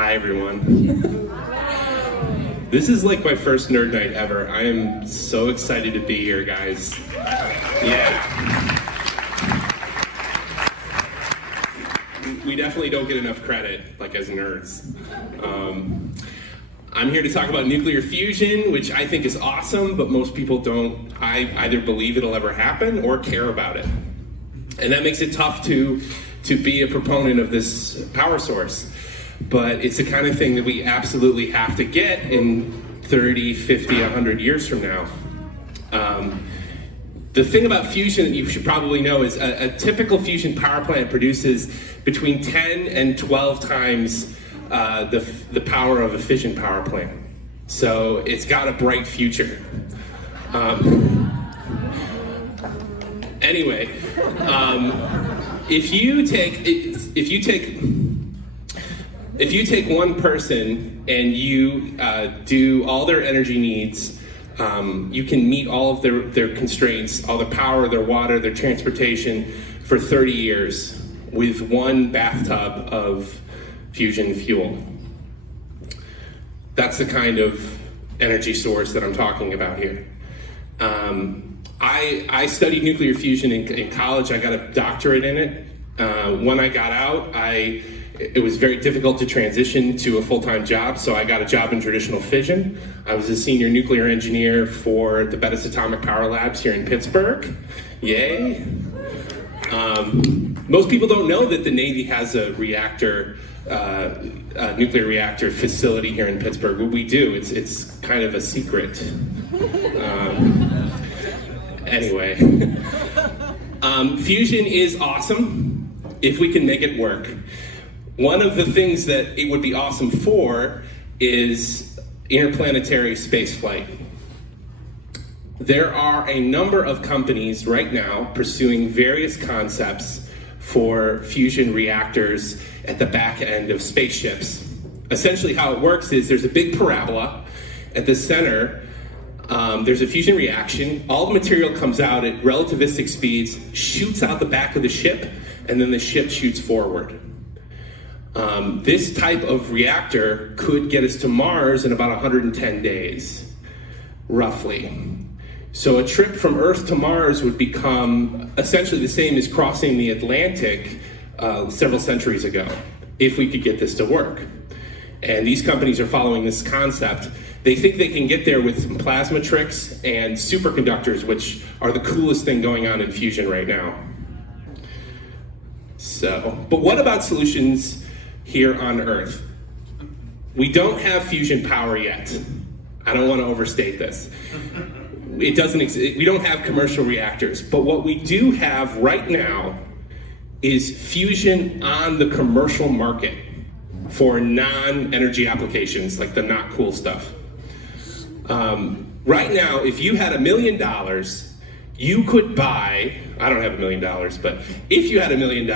Hi everyone. This is like my first nerd night ever. I am so excited to be here, guys. Yeah. We definitely don't get enough credit, like as nerds. I'm here to talk about nuclear fusion, which I think is awesome, but most people don't either believe it'll ever happen or care about it. And that makes it tough to be a proponent of this power source. But it's the kind of thing that we absolutely have to get in 30, 50, 100 years from now. The thing about fusion that you should probably know is a typical fusion power plant produces between 10 and 12 times the power of a fission power plant. So it's got a bright future. Anyway, if you take one person and you do all their energy needs, you can meet all of their constraints, all the power, their water, their transportation for 30 years with one bathtub of fusion fuel. That's the kind of energy source that I'm talking about here. I studied nuclear fusion in college. I got a doctorate in it. When I got out, it was very difficult to transition to a full-time job, so I got a job in traditional fission. I was a senior nuclear engineer for the Bettis Atomic Power Labs here in Pittsburgh. Yay! Most people don't know that the Navy has a nuclear reactor facility here in Pittsburgh. What we do, it's kind of a secret. Anyway, fusion is awesome if we can make it work. One of the things that it would be awesome for is interplanetary spaceflight. There are a number of companies right now pursuing various concepts for fusion reactors at the back end of spaceships. Essentially how it works is there's a big parabola at the center. There's a fusion reaction. All the material comes out at relativistic speeds, shoots out the back of the ship, and then the ship shoots forward. This type of reactor could get us to Mars in about 110 days, roughly. So a trip from Earth to Mars would become essentially the same as crossing the Atlantic several centuries ago, if we could get this to work. And these companies are following this concept. They think they can get there with some plasma tricks and superconductors, which are the coolest thing going on in fusion right now. But what about solutions here on Earth? We don't have fusion power yet. I don't want to overstate this. It doesn't exist. We don't have commercial reactors, but what we do have right now is fusion on the commercial market for non-energy applications, like the not cool stuff. Right now, if you had $1 million, you could buy, I don't have $1 million, but if you had $1 million,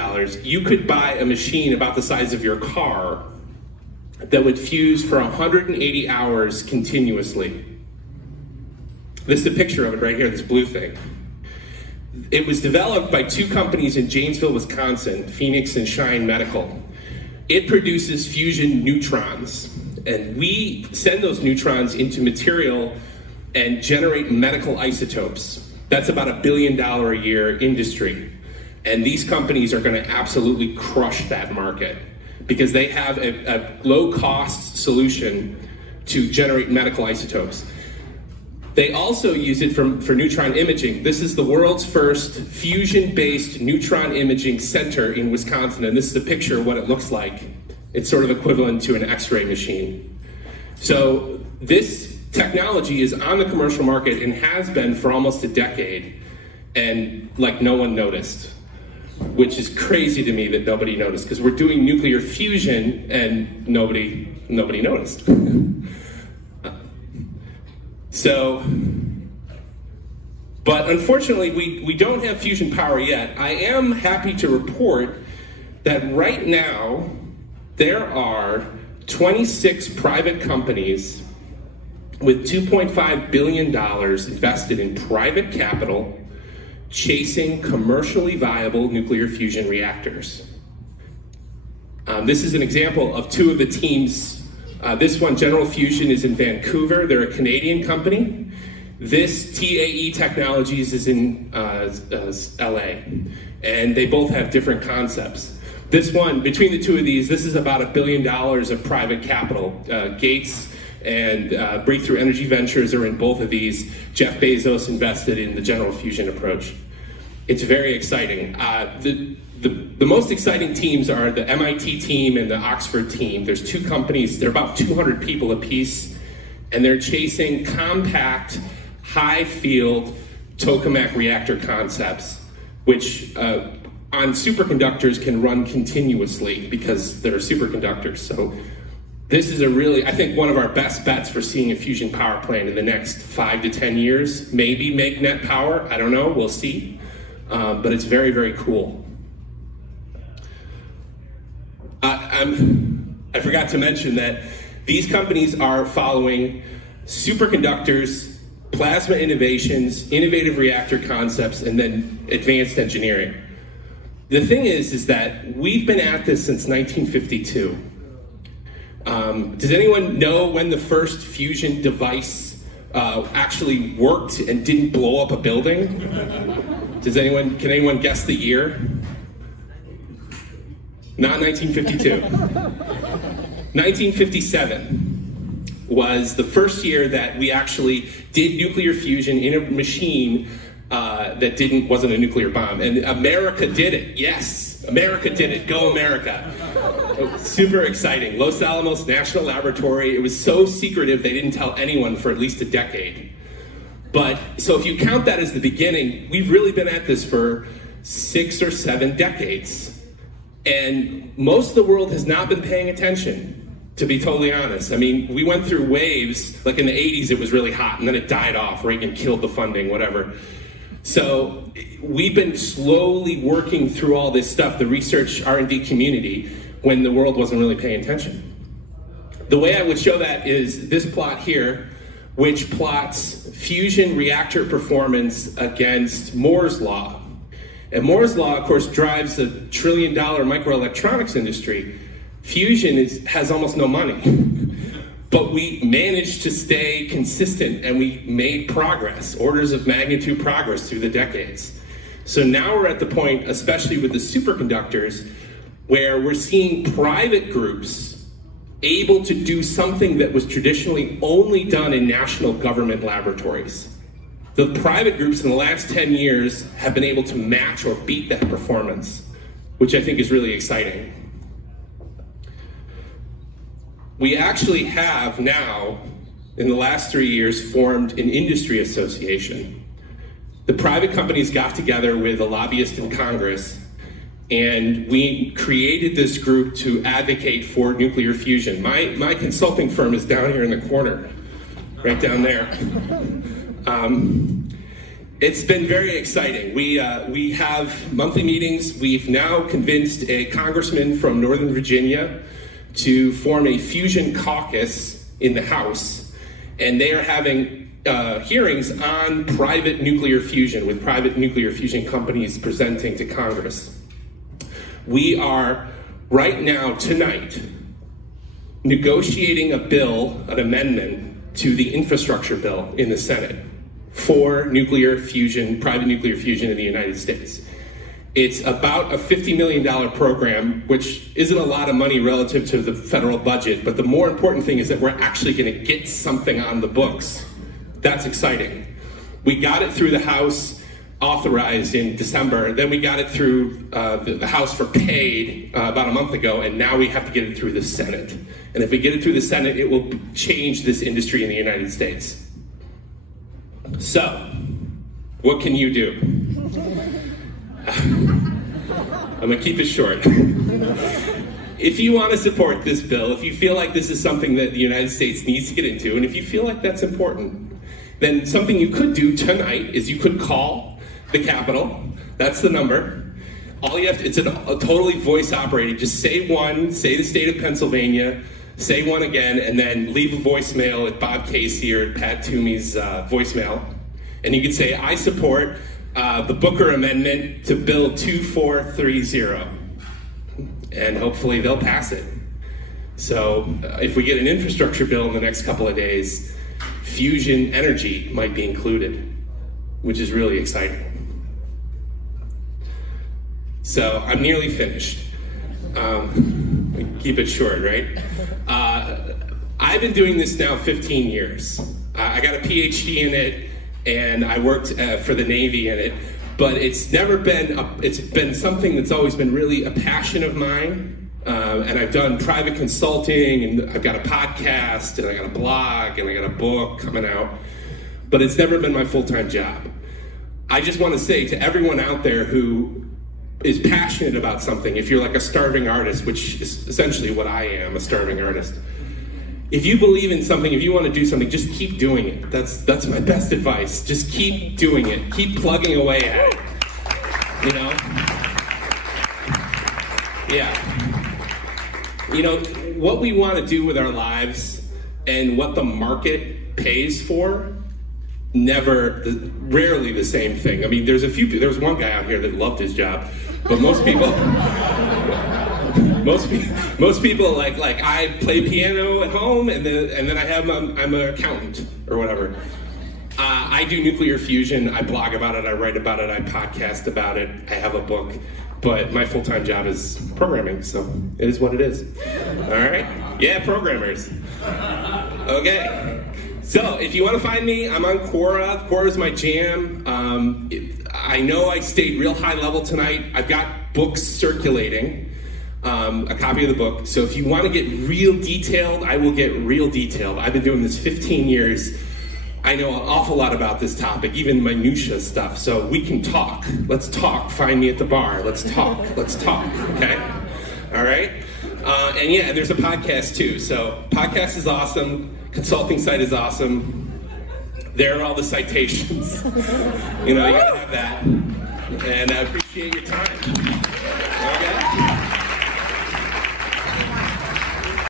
you could buy a machine about the size of your car that would fuse for 180 hours continuously. This is a picture of it right here, this blue thing. It was developed by two companies in Janesville, Wisconsin, Phoenix and Shine Medical. It produces fusion neutrons, and we send those neutrons into material and generate medical isotopes. That's about $1 billion a year industry. And these companies are going to absolutely crush that market because they have a low-cost solution to generate medical isotopes. They also use it for neutron imaging. This is the world's first fusion-based neutron imaging center in Wisconsin, and this is a picture of what it looks like. It's sort of equivalent to an X-ray machine. So this technology is on the commercial market and has been for almost a decade, and like no one noticed, which is crazy to me that nobody noticed, because we're doing nuclear fusion and nobody noticed. But unfortunately, we don't have fusion power yet. I am happy to report that right now, there are 26 private companies with $2.5 billion invested in private capital chasing commercially viable nuclear fusion reactors. This is an example of two of the teams. This one, General Fusion, is in Vancouver. They're a Canadian company. This, TAE Technologies, is in LA. And they both have different concepts. This one, between the two of these, this is about $1 billion of private capital. Gates and Breakthrough Energy Ventures are in both of these. Jeff Bezos invested in the General Fusion approach. It's very exciting. The most exciting teams are the MIT team and the Oxford team. There's two companies, they're about 200 people apiece, and they're chasing compact, high-field tokamak reactor concepts, which on superconductors can run continuously because they're superconductors. So this is a really, I think, one of our best bets for seeing a fusion power plant in the next 5 to 10 years. Maybe make net power, I don't know, we'll see. But it's very, very cool. I forgot to mention that these companies are following superconductors, plasma innovations, innovative reactor concepts, and then advanced engineering. The thing is that we've been at this since 1952. Does anyone know when the first fusion device actually worked and didn't blow up a building? Can anyone guess the year? Not 1952. 1957 was the first year that we actually did nuclear fusion in a machine that wasn't a nuclear bomb. And America did it, yes. America did it, go America. Super exciting. Los Alamos National Laboratory. It was so secretive they didn't tell anyone for at least a decade. But, so if you count that as the beginning, we've really been at this for 6 or 7 decades. And most of the world has not been paying attention, to be totally honest. I mean, we went through waves, like in the 80s it was really hot, and then it died off, Reagan killed the funding, whatever. So we've been slowly working through all this stuff, the research R&D community, when the world wasn't really paying attention. The way I would show that is this plot here, which plots fusion reactor performance against Moore's law. And Moore's law, of course, drives the $1 trillion microelectronics industry. Fusion has almost no money. But we managed to stay consistent and we made progress, orders of magnitude progress through the decades. So now we're at the point, especially with the superconductors, where we're seeing private groups able to do something that was traditionally only done in national government laboratories. The private groups in the last 10 years have been able to match or beat that performance, which I think is really exciting. We actually have now, in the last 3 years, formed an industry association. The private companies got together with a lobbyist in Congress, and we created this group to advocate for nuclear fusion. My consulting firm is down here in the corner, right down there. It's been very exciting. We have monthly meetings. We've now convinced a congressman from Northern Virginia to form a fusion caucus in the House, and they are having hearings on private nuclear fusion, with private nuclear fusion companies presenting to Congress. We are right now, tonight, negotiating a bill, an amendment to the infrastructure bill in the Senate for nuclear fusion, private nuclear fusion in the United States. It's about a $50 million program, which isn't a lot of money relative to the federal budget, but the more important thing is that we're actually going to get something on the books. That's exciting. We got it through the House, authorized in December, then we got it through the House for paid about a month ago, and now we have to get it through the Senate. And if we get it through the Senate, it will change this industry in the United States. So, what can you do? I'm gonna keep it short. If you want to support this bill, if you feel like this is something that the United States needs to get into, and if you feel like that's important, then something you could do tonight is you could call the Capitol. That's the number. All you have to, it's a totally voice operated. Just say one, say the state of Pennsylvania, say one again, and then leave a voicemail at Bob Casey or Pat Toomey's voicemail. And you can say, I support the Booker Amendment to Bill 2430. and hopefully they'll pass it. So if we get an infrastructure bill in the next couple of days, fusion energy might be included, which is really exciting. So I'm nearly finished. Keep it short, right? I've been doing this now 15 years. I got a PhD in it, and I worked for the Navy in it, but it's never been, it's been something that's always been really a passion of mine. And I've done private consulting, and I've got a podcast, and I got a blog, and I got a book coming out, but it's never been my full-time job. I just want to say to everyone out there who is passionate about something, if you're like a starving artist, which is essentially what I am, a starving artist, if you believe in something, if you want to do something, just keep doing it. That's my best advice. Just keep doing it. Keep plugging away at it. You know? Yeah. You know, what we want to do with our lives and what the market pays for, rarely the same thing. I mean, there was one guy out here that loved his job, but most people, most people like I play piano at home, and then I'm an accountant or whatever. I do nuclear fusion. I blog about it. I write about it. I podcast about it. I have a book. But my full-time job is programming, so it is what it is. All right? Yeah, programmers. Okay. So if you want to find me, I'm on Quora. Quora is my jam. I know I stayed real high level tonight. I've got books circulating, a copy of the book. So if you want to get real detailed, I will get real detailed. I've been doing this 15 years. I know an awful lot about this topic, even minutia stuff, so we can talk. Let's talk. Find me at the bar. Let's talk. Let's talk, okay? All right? And yeah, there's a podcast too. So podcast is awesome. Consulting site is awesome. There are all the citations. You know, you gotta have that. And I appreciate your time.